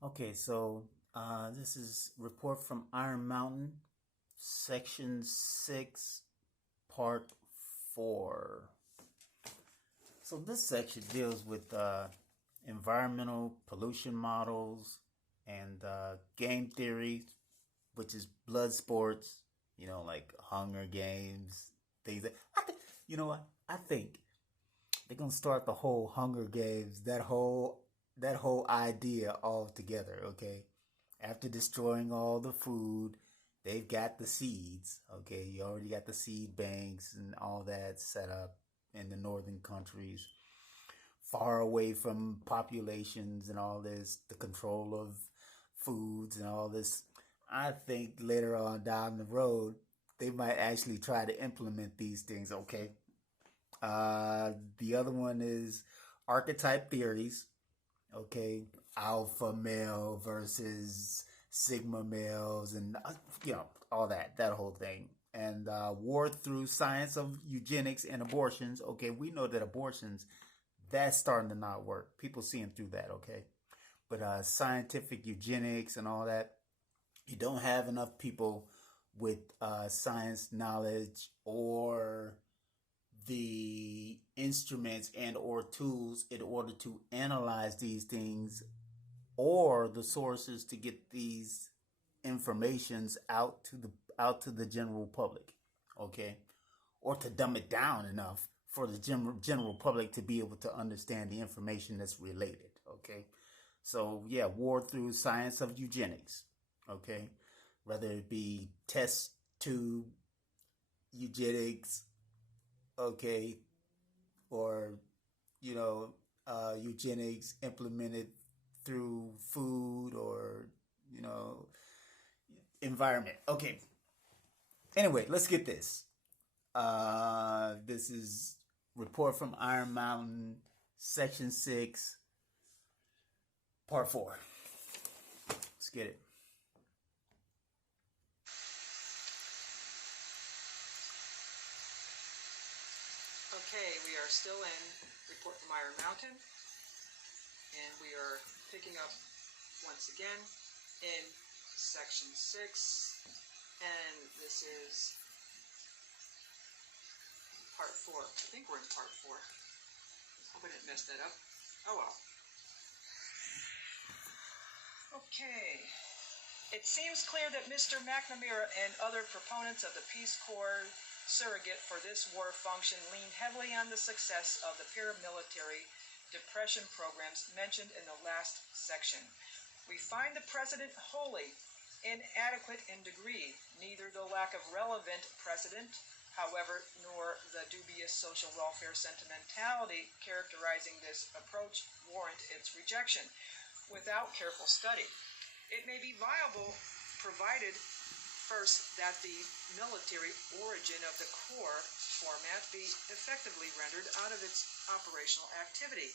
Okay, so this is report from Iron Mountain, section 6, part 4. So this section deals with environmental pollution models and game theory, which is blood sports, like Hunger Games, things that you know what? I think they're gonna start the whole Hunger Games, that whole idea all together. Okay, after destroying all the food, they've got the seeds. Okay, you already got the seed banks and all that set up in the northern countries, far away from populations and all this, the control of foods and all this. I think later on down the road, they might actually try to implement these things. Okay, the other one is archetype theories. Okay, alpha male versus sigma males, and all that whole thing. And war through science of eugenics and abortions. Okay, we know that abortions that's starting to not work. People seeing through that. Okay, but scientific eugenics and all that, you don't have enough people with science knowledge or the instruments and or tools in order to analyze these things or the sources to get these informations out to the general public. Okay, or to dumb it down enough for the general public to be able to understand the information that's related. Okay, so yeah, war through science of eugenics. Okay, whether it be test tube eugenics, okay, or eugenics implemented through food or you know environment. Okay. Anyway, let's get this. This is report from Iron Mountain, section 6, part 4. Let's get it. Okay, we are still in Report from Iron Mountain, and we are picking up once again in section 6, and this is part 4. I think we're in part 4. Hope I didn't mess that up. Oh well. Okay. It seems clear that Mr. McNamara and other proponents of the Peace Corps surrogate for this war function leaned heavily on the success of the paramilitary depression programs mentioned in the last section. We find the precedent wholly inadequate in degree. Neither the lack of relevant precedent, however, nor the dubious social welfare sentimentality characterizing this approach warrant its rejection without careful study. It may be viable provided, first, that the military origin of the Corps format be effectively rendered out of its operational activity,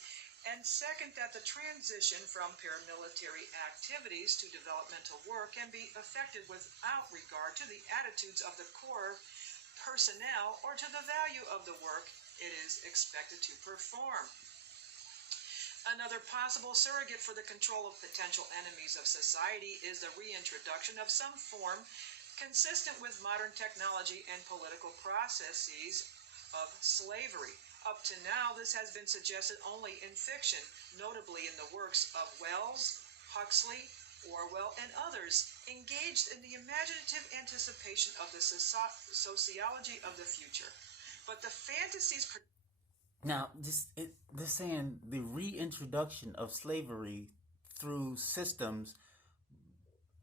and second, that the transition from paramilitary activities to developmental work can be effected without regard to the attitudes of the Corps personnel or to the value of the work it is expected to perform. Another possible surrogate for the control of potential enemies of society is the reintroduction of some form consistent with modern technology and political processes of slavery. Up to now, this has been suggested only in fiction, notably in the works of Wells, Huxley, Orwell, and others engaged in the imaginative anticipation of the sociology of the future. But the fantasies Now, they're saying the reintroduction of slavery through systems,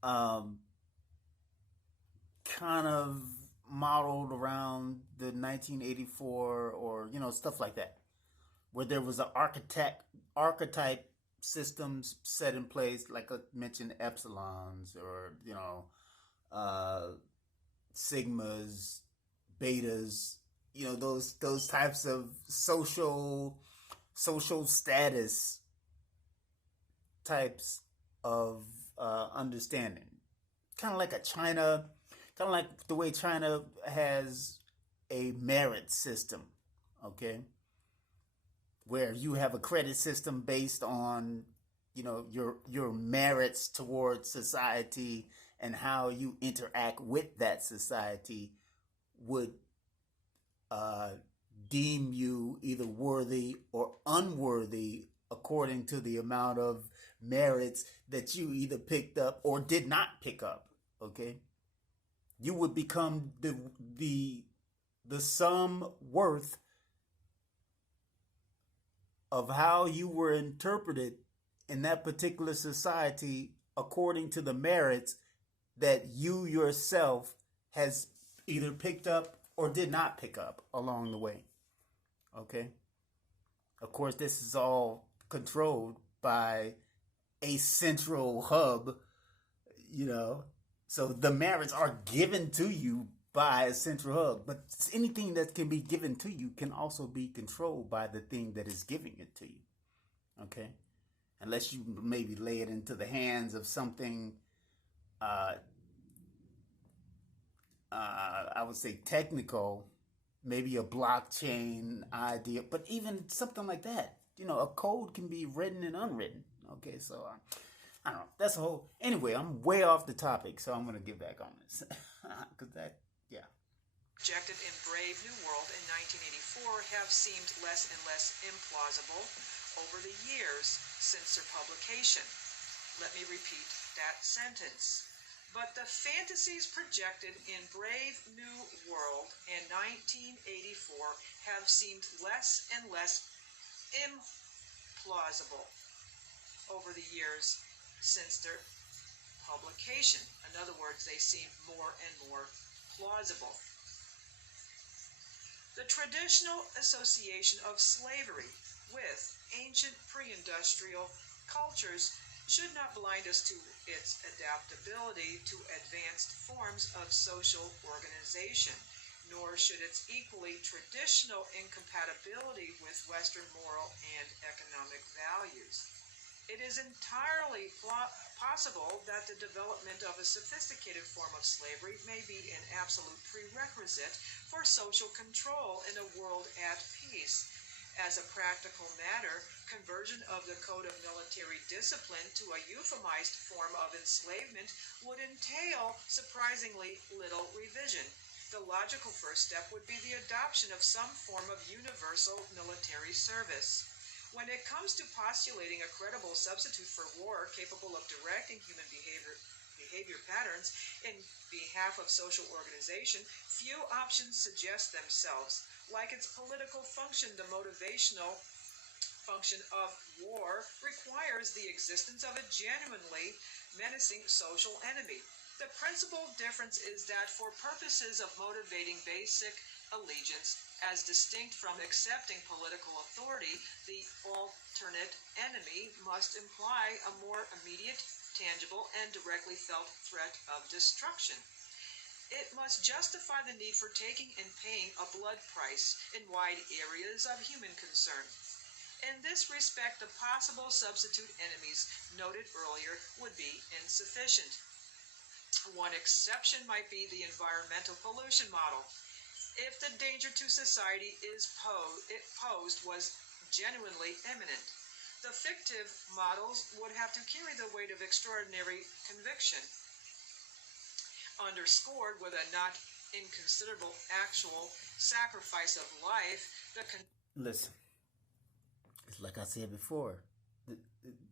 um, kind of modeled around the 1984 or stuff like that, where there was an archetype systems set in place, like I mentioned, epsilons or uh, sigmas, betas, those types of social status types of understanding, kind of like the way China has a merit system, okay, where you have a credit system based on your merits towards society and how you interact with that society would uh, deem you either worthy or unworthy according to the amount of merits that you either picked up or did not pick up. Okay, you would become the sum worth of how you were interpreted in that particular society according to the merits that you yourself has either picked up or did not pick up along the way. Okay? Of course, this is all controlled by a central hub, so the merits are given to you by a central hub, but anything that can be given to you can also be controlled by the thing that is giving it to you. Okay? Unless you maybe lay it into the hands of something, I would say technical, maybe a blockchain idea, but even something like that, a code can be written and unwritten. Okay, so I don't know. That's a whole. Anyway, I'm way off the topic, so I'm gonna get back on this because yeah. Projected in Brave New World in 1984 have seemed less and less implausible over the years since their publication. Let me repeat that sentence. But the fantasies projected in Brave New World in 1984 have seemed less and less implausible over the years since their publication. In other words, they seem more and more plausible. The traditional association of slavery with ancient pre-industrial cultures should not blind us to its adaptability to advanced forms of social organization, nor should its equally traditional incompatibility with Western moral and economic values. It is entirely possible that the development of a sophisticated form of slavery may be an absolute prerequisite for social control in a world at peace. As a practical matter, conversion of the code of military discipline to a euphemized form of enslavement would entail surprisingly little revision. The logical first step would be the adoption of some form of universal military service. When it comes to postulating a credible substitute for war capable of directing human behavior patterns in behalf of social organization, few options suggest themselves. Like its political function, the motivational function of war requires the existence of a genuinely menacing social enemy. The principal difference is that for purposes of motivating basic allegiance, as distinct from accepting political authority, the alternate enemy must imply a more immediate, tangible, and directly felt threat of destruction. It must justify the need for taking and paying a blood price in wide areas of human concern. In this respect, the possible substitute enemies noted earlier would be insufficient. One exception might be the environmental pollution model. If the danger to society posed was genuinely imminent, the fictive models would have to carry the weight of extraordinary conviction. Underscored with a not inconsiderable actual sacrifice of life, Listen, it's like I said before.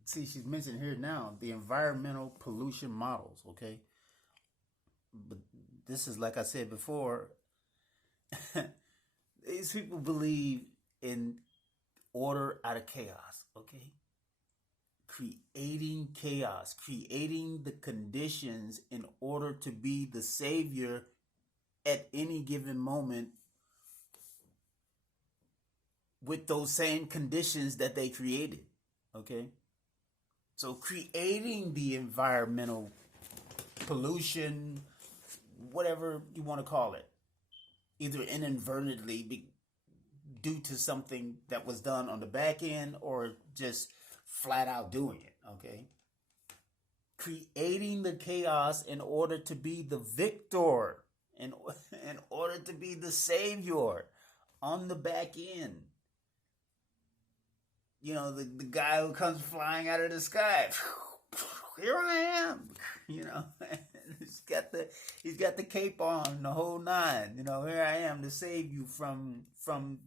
See, she's mentioned here now the environmental pollution models, okay? But this is like I said before. These people believe in order out of chaos, okay? Creating chaos, creating the conditions in order to be the savior at any given moment with those same conditions that they created, okay? So creating the environmental pollution, whatever you want to call it, either inadvertently due to something that was done on the back end or just flat out doing it, okay? Creating the chaos in order to be the victor, in order to be the savior on the back end. the guy who comes flying out of the sky. Here I am, he's got the cape on, the whole nine. Here I am to save you from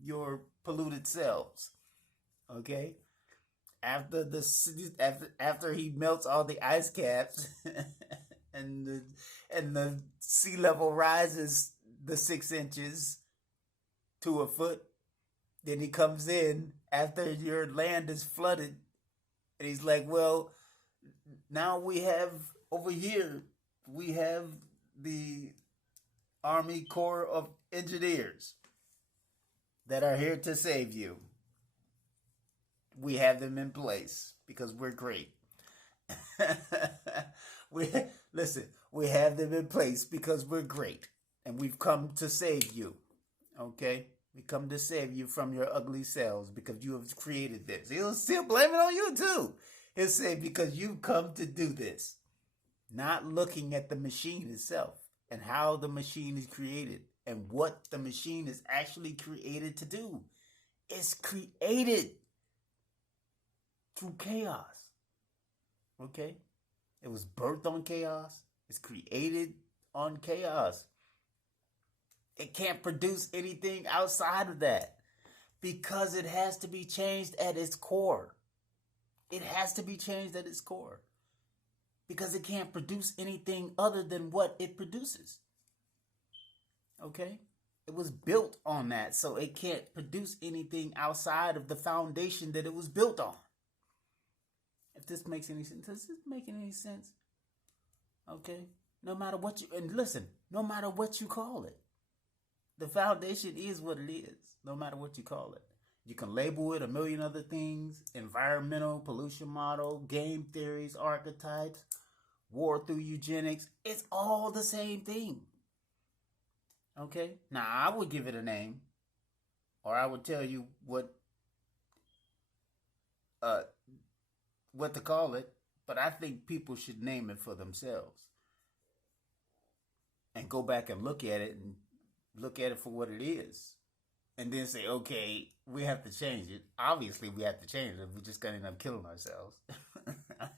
your polluted selves. Okay, after he melts all the ice caps, and the sea level rises the 6 inches to a foot, then he comes in after your land is flooded, and he's like, well, now we have the Army Corps of Engineers that are here to save you. We have them in place because we're great. we have them in place because we're great, and we've come to save you. Okay? We come to save you from your ugly selves because you have created this. He'll still blame it on you too. He'll say, because you've come to do this. Not looking at the machine itself and how the machine is created and what the machine is actually created to do. It's created through chaos. Okay? It was birthed on chaos. It's created on chaos. It can't produce anything outside of that because it has to be changed at its core. It has to be changed at its core because it can't produce anything other than what it produces. Okay? It was built on that, so it can't produce anything outside of the foundation that it was built on. If this makes any sense, does this make any sense? Okay? No matter what you call it. The foundation is what it is, no matter what you call it. You can label it a million other things: environmental, pollution model, game theories, archetypes, war through eugenics. It's all the same thing. Okay? Now, I would give it a name, or I would tell you what to call it, but I think people should name it for themselves and go back and look at it for what it is, and then say, okay, we have to change it. Obviously, we have to change it. We're just going to end up killing ourselves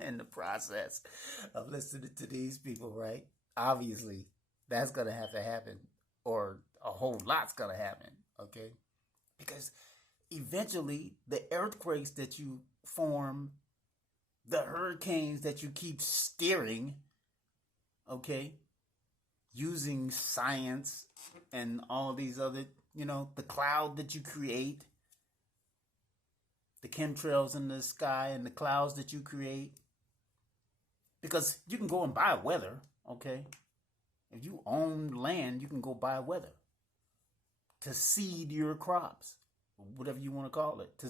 in the process of listening to these people, right? Obviously, that's going to have to happen, or a whole lot's going to happen, okay? Because eventually, the earthquakes that you form, the hurricanes that you keep steering, okay, using science and all these other, the cloud that you create, the chemtrails in the sky and the clouds that you create. Because you can go and buy weather, okay? If you own land, you can go buy weather to seed your crops, whatever you want to call it, to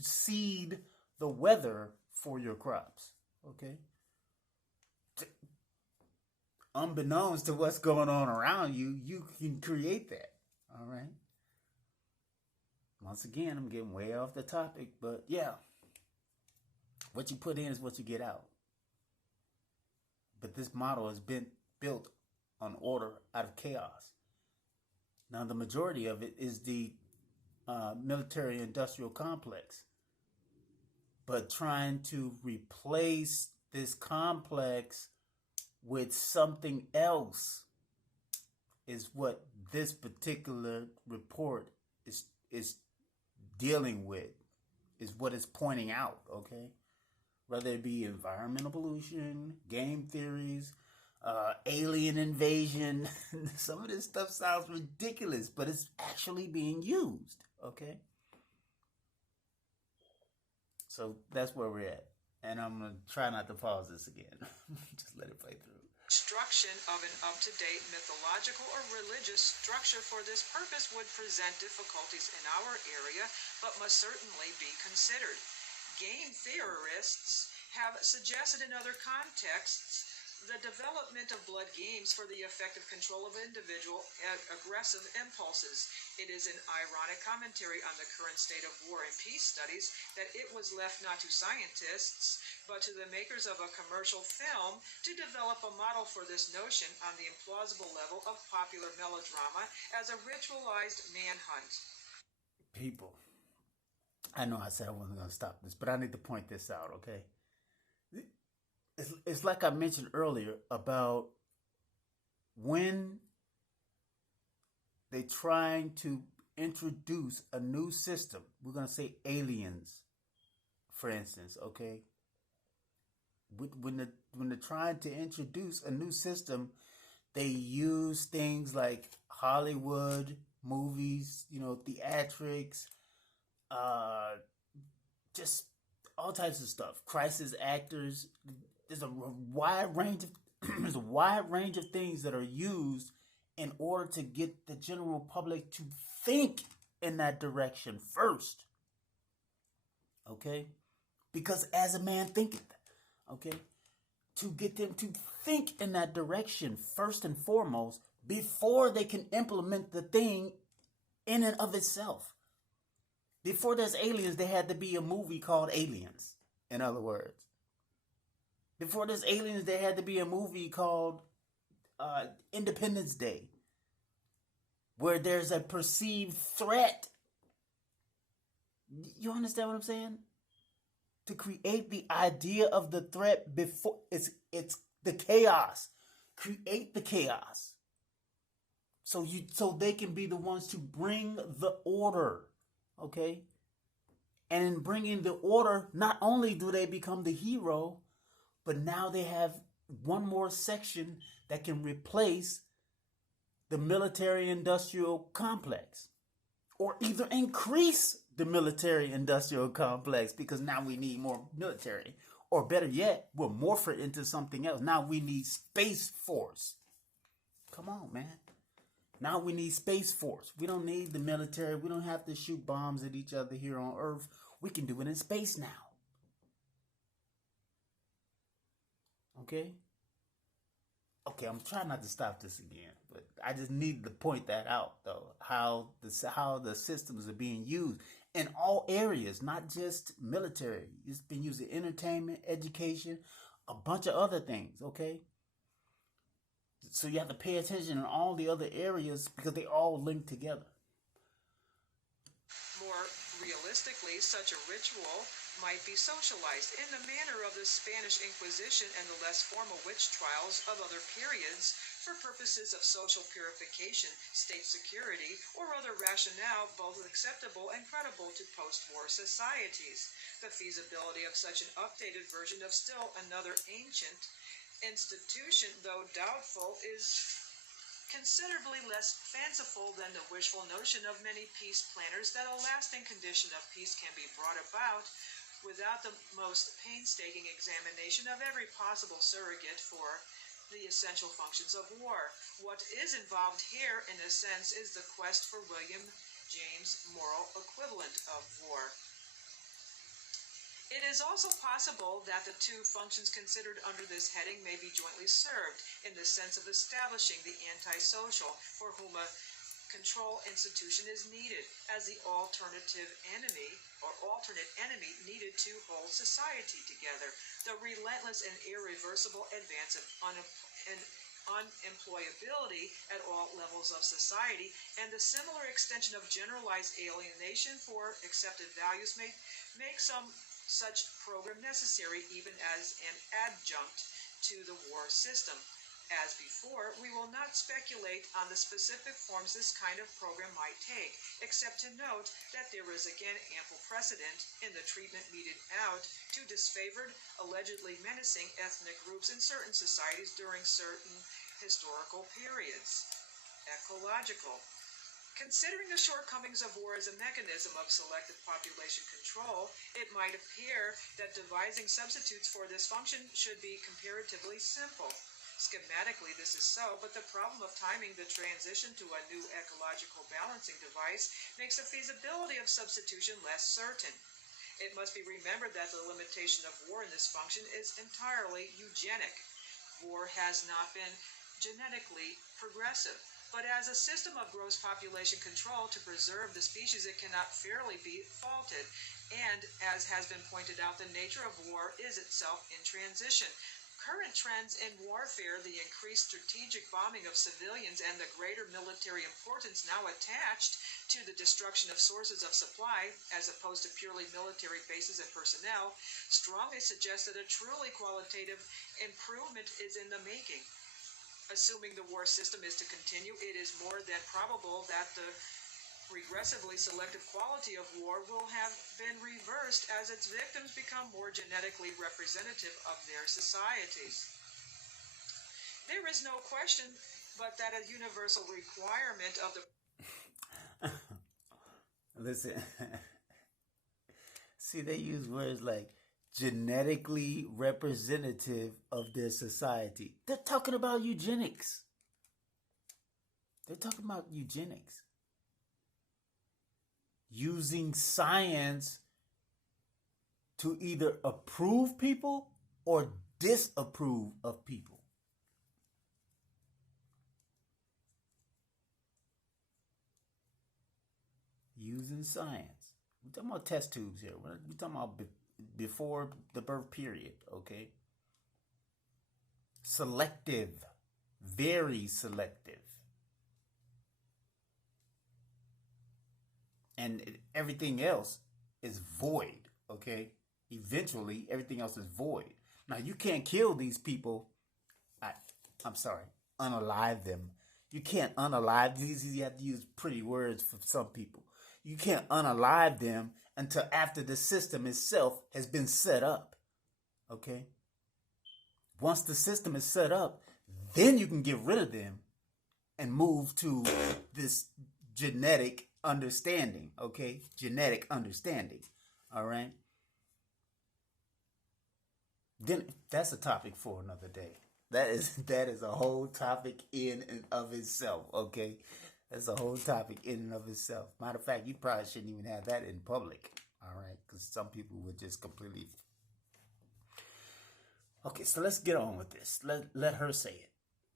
seed the weather for your crops, okay? Unbeknownst to what's going on around you, you can create that, all right? Once again, I'm getting way off the topic, but yeah, what you put in is what you get out. But this model has been built on order out of chaos. Now, the majority of it is the military-industrial complex, but trying to replace this complex with something else is what this particular report is dealing with, is what it's pointing out, okay? Whether it be environmental pollution, game theories, alien invasion. Some of this stuff sounds ridiculous, but it's actually being used, okay? So that's where we're at. And I'm going to try not to pause this again. Just let it play through. Construction of an up-to-date mythological or religious structure for this purpose would present difficulties in our area, but must certainly be considered. Game theorists have suggested in other contexts the development of blood games for the effective control of individual aggressive impulses. It is an ironic commentary on the current state of war and peace studies that it was left not to scientists, but to the makers of a commercial film to develop a model for this notion on the implausible level of popular melodrama as a ritualized manhunt. People, I know I said I wasn't going to stop this, but I need to point this out, okay? It's like I mentioned earlier about when they're trying to introduce a new system. We're going to say aliens, for instance, okay? When they're trying to introduce a new system, they use things like Hollywood movies, theatrics, just all types of stuff. Crisis actors. There's a wide range of there's a wide range of things that are used in order to get the general public to think in that direction first. Okay? Because as a man thinketh, okay? To get them to think in that direction first and foremost before they can implement the thing in and of itself. Before there's aliens, there had to be a movie called Aliens, in other words. Before there's aliens, there had to be a movie called Independence Day, where there's a perceived threat. You understand what I'm saying? To create the idea of the threat before it's the chaos. Create the chaos. So they can be the ones to bring the order. Okay? And in bringing the order, not only do they become the hero, but now they have one more section that can replace the military-industrial complex. Or either increase the military-industrial complex, because now we need more military. Or better yet, we'll morph it into something else. Now we need Space Force. Come on, man. Now we need Space Force. We don't need the military. We don't have to shoot bombs at each other here on Earth. We can do it in space now. Okay? Okay, I'm trying not to stop this again, but I just need to point that out, though, how the systems are being used in all areas, not just military. It's been used in entertainment, education, a bunch of other things, okay? So you have to pay attention in all the other areas because they all link together. More realistically, such a ritual might be socialized in the manner of the Spanish Inquisition and the less formal witch trials of other periods for purposes of social purification, state security, or other rationale both acceptable and credible to post-war societies. The feasibility of such an updated version of still another ancient institution, though doubtful, is considerably less fanciful than the wishful notion of many peace planners that a lasting condition of peace can be brought about without the most painstaking examination of every possible surrogate for the essential functions of war. What is involved here, in a sense, is the quest for William James' moral equivalent of war. It is also possible that the two functions considered under this heading may be jointly served, in the sense of establishing the antisocial, for whom a control institution is needed, as the alternate enemy needed to hold society together. The relentless and irreversible advance of unemployability at all levels of society, and the similar extension of generalized alienation for accepted values may make some such program necessary, even as an adjunct to the war system. As before, we will not speculate on the specific forms this kind of program might take, except to note that there is again ample precedent in the treatment meted out to disfavored, allegedly menacing ethnic groups in certain societies during certain historical periods. Ecological. Considering the shortcomings of war as a mechanism of selective population control, it might appear that devising substitutes for this function should be comparatively simple. Schematically, this is so, but the problem of timing the transition to a new ecological balancing device makes the feasibility of substitution less certain. It must be remembered that the limitation of war in this function is entirely eugenic. War has not been genetically progressive, but as a system of gross population control to preserve the species, it cannot fairly be faulted. And, as has been pointed out, the nature of war is itself in transition. Current trends in warfare, the increased strategic bombing of civilians, and the greater military importance now attached to the destruction of sources of supply, as opposed to purely military bases and personnel, strongly suggest that a truly qualitative improvement is in the making. Assuming the war system is to continue, it is more than probable that the regressively selective quality of war will have been reversed as its victims become more genetically representative of their societies. There is no question but that a universal requirement of the Listen, see, they use words like genetically representative of their society. They're talking about eugenics. They're talking about eugenics. Using science to either approve people or disapprove of people. Using science. We're talking about test tubes here. We're talking about before the birth period, okay? Selective. Very selective. And everything else is void, okay? Eventually, everything else is void. Now, you can't kill these people. I'm sorry, unalive them. You can't unalive these. You have to use pretty words for some people. You can't unalive them until after the system itself has been set up, okay? Once the system is set up, then you can get rid of them and move to this genetic understanding, okay? Genetic understanding, all right? Then that's a topic for another day. That is a whole topic in and of itself, okay? That's a whole topic in and of itself. Matter of fact, you probably shouldn't even have that in public, all right? Because some people would just completely... Okay, so let's get on with this. Let her say it.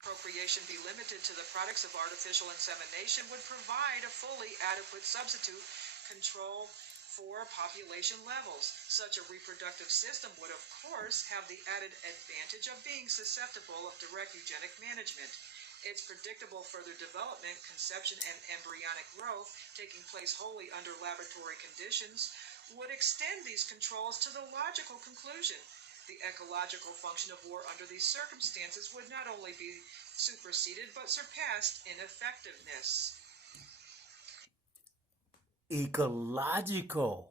Appropriation be limited to the products of artificial insemination would provide a fully adequate substitute control for population levels. Such a reproductive system would, of course, have the added advantage of being susceptible of direct eugenic management. Its predictable further development, conception, and embryonic growth, taking place wholly under laboratory conditions, would extend these controls to the logical conclusion. The ecological function of war under these circumstances would not only be superseded, but surpassed in effectiveness. Ecological.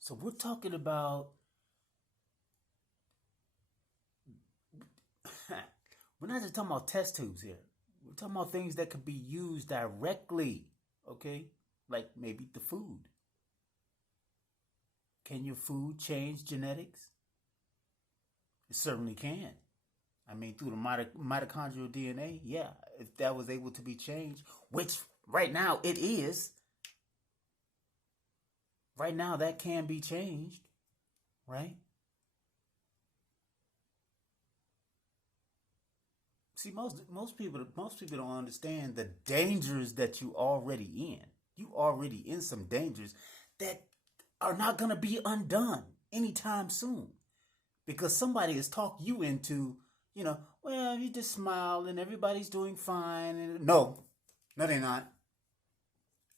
So we're talking about... We're not just talking about test tubes here. We're talking about things that could be used directly, okay? Like maybe the food. Can your food change genetics? It certainly can. I mean, through the mitochondrial DNA, yeah, if that was able to be changed, which right now it is. Right now that can be changed, right? See, most people don't understand the dangers that you already in. You already in some dangers that are not going to be undone anytime soon, because somebody has talked you into, well, you just smile and everybody's doing fine. And no, they're not.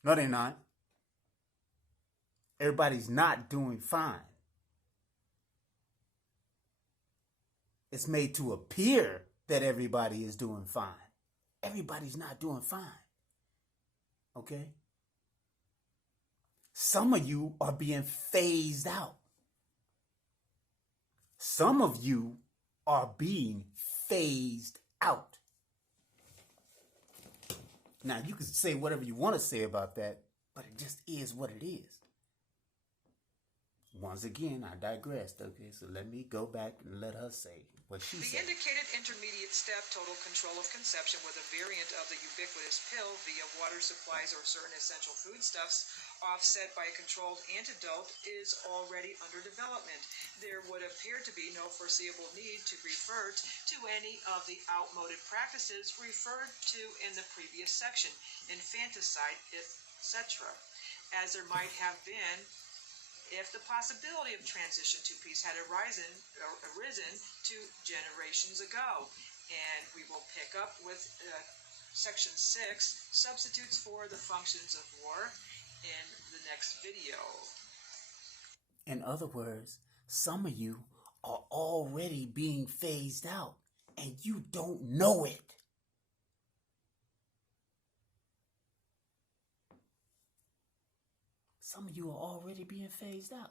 No, they're not. Everybody's not doing fine. It's made to appear that everybody is doing fine. Everybody's not doing fine. Okay? Some of you are being phased out. Some of you are being phased out. Now, you can say whatever you want to say about that, but it just is what it is. Once again, I digressed, okay? So let me go back and let her say what she said. The indicated intermediate step, total control of conception with a variant of the ubiquitous pill via water supplies or certain essential foodstuffs, offset by a controlled antidote, is already under development. There would appear to be no foreseeable need to revert to any of the outmoded practices referred to in the previous section, infanticide, etc., as there might have been if the possibility of transition to peace had arisen 2 generations ago. And we will pick up with section 6, substitutes for the functions of war, in the next video. In other words, some of you are already being phased out and you don't know it. Some of you are already being phased out.